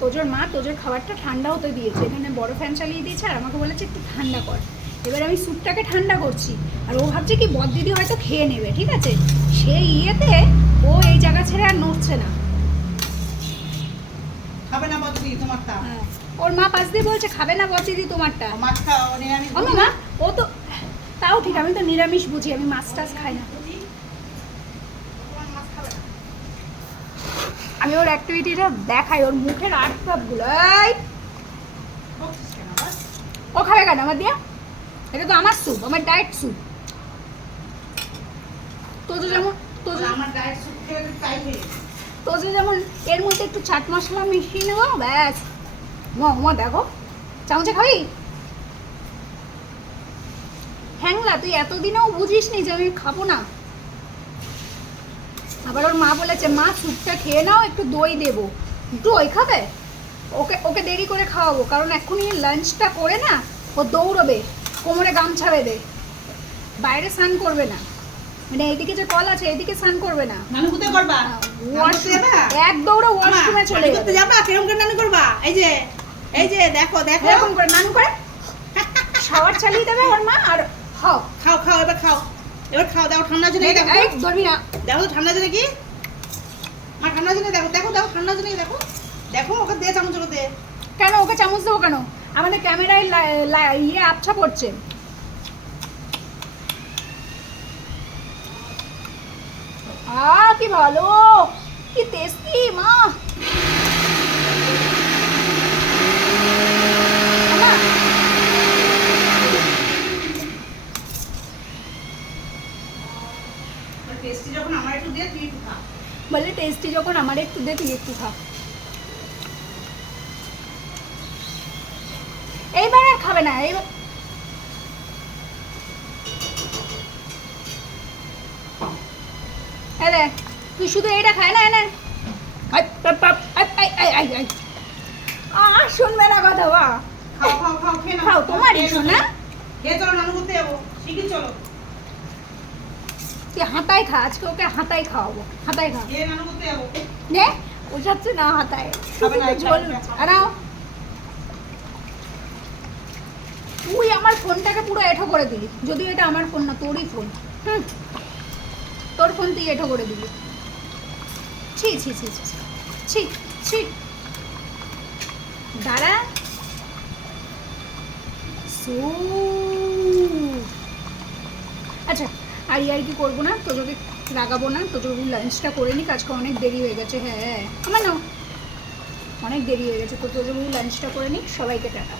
তোজোর মা তোজোর খাবারটা ঠান্ডা হতে দিয়েছে, এখানে বড় ফ্যান চালিয়ে দিয়েছে আর আমাকে বলেছে একটু ঠান্ডা কর। এবার আমি স্যুপটাকে ঠান্ডা করছি আর ও ভাবছে কি বড়দিদি হয়তো খেয়ে নেবে, ঠিক আছে, সেই ইয়েতে ও এই জায়গা ছেড়ে আর নড়ছে না। খাবে না বড়দিদি তোমারটা? হ্যাঁ, ওর মা পাশ দিয়ে বলছে খাবে না বড়দিদি তোমারটা। মাছ খাও নিরামিষ? ও মা, ও তো তাও ঠিক, আমি তো নিরামিষ বুঝি, আমি মাছ টাছ খাই না। আমি ওর অ্যাক্টিভিটিটা দেখাই, ওর মুখের আর্টভাবগুলো। ও খাবে কেন আমার দিয়া? এটা তো আমার স্যুপ, আমার ডায়েট স্যুপ। তোজো যেমন আমার ডায়েট স্যুপ খেয়ে তাই খেয়ে তোজো যেমন এর মধ্যে একটু চাট মশলা মিশিয়ে নেবো ব্যাস। মা দেখো, চামচে খাবি? হ্যাংলা, তুই এতদিনেও বুঝিস নি যে আমি খাবো না। আবার ওর মা বলেছে মা স্যুপটা খেয়ে নাও, একটু দই দেবো। দই খাবে? ওকে দেরি করে খাওয়াবো, কারণ এক্ষুনি লাঞ্চটা করে না ও দৌড়বে, কোমরে গামছা বেঁধে, বাইরে স্নান করবে না, মানে এইদিকে যে কল আছে এদিকে স্নান করবে না, নানু কোথায় করবা? এক দৌড়ে ওয়াশরুমে চলে করতে যাবা? কেরম করে নানু করবা? এই যে দেখো দেখো এরকম করে নানু করে শাওয়ার চালিয়ে দেবে ওর মা। আর খাও খাও খাও এবার খাও, এবার খাও। দাও ঠান্ডা জন্য দেখো, এই ধরবি না, দেখো তো ঠান্ডা জন্য কি মা, ঠান্ডা জন্য দেখো দেখো দাও ঠান্ডা জন্য দেখো দেখো, ওকে দে চামচ দে। কেন ওকে চামচ দেবো কেন? আমাদের ক্যামেরায় ইয়ে আবছা পড়ছে। কি ভালো, কি টেস্টি মা। টেস্টি যখন আমার একটু দে, তুই একটু খা। বলে টেস্টি যখন আমার একটু দে, তুই একটু খা। এইবার আর খাবে না, এইবার এলে তুই শুধু এইটা খায় না এনে শুনবে না কথা। বা খাও খাও খাও খেয়ে নাও। খাও, তোমারই শোনা। খেয়ে চলো নানু করতে যাবো, শিখি চলো। তুই হাতায় খা, আজকে ওকে হাতায় খাওয়াবো, হাতায় খা। খেয়ে নানু করতে যাবো। নে বোঝাচ্ছে না হাতায় খাবে না, ঝোল। খাবে না। আনাও, তুই আমার ফোনটাকে পুরো এঠো করে দিলি, যদিও এটা আমার ফোন না, তোরই ফোন। হুম, তোর ফোন তুই এঠো করে দিলি। ছি ছি ছি ছি ছি ছি, দাঁড়া। আচ্ছা, আর কি করবো না, তোজোকে রাগাবো না, তোজোর লাঞ্চটা করে নিক, আজকে অনেক দেরি হয়ে গেছে। হ্যাঁ আমার না অনেক দেরি হয়ে গেছে, তো তোজোর লাঞ্চটা করে নিক। সবাইকে টাটা।